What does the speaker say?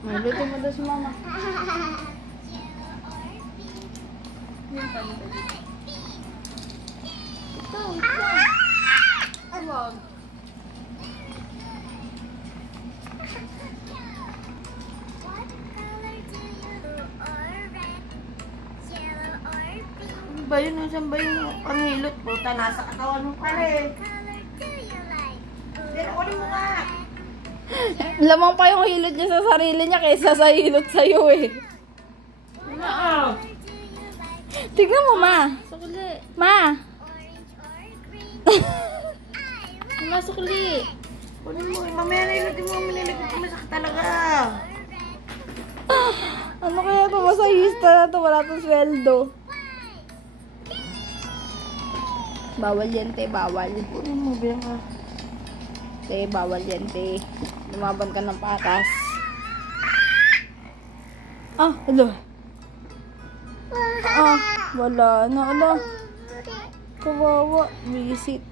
Malutin mo daw si mama. Ito. Wag. Ano ba yun? Saan ba yung panghilot? Puta, nasa katawan mo pala eh. Kunin mo nga. Lamang pa yung hilot niya sa sarili niya kaysa sa hilot sa'yo eh. Ano? Tignan mo, ma. Sukli. Ma. Ano sukli? Kunin mo. Mamaya nilitin mo. Minilitin mo. Masakit talaga. Ano kaya ito? Masahista na ito. Wala itong sweldo. Bawal yan, te. Bawal. Kunin mo. Bilang ka. Te, bawal yan, te. Lumaban ka ng patas. Ah, hello. Ah, wala na. Ala. Kawawa. Visit.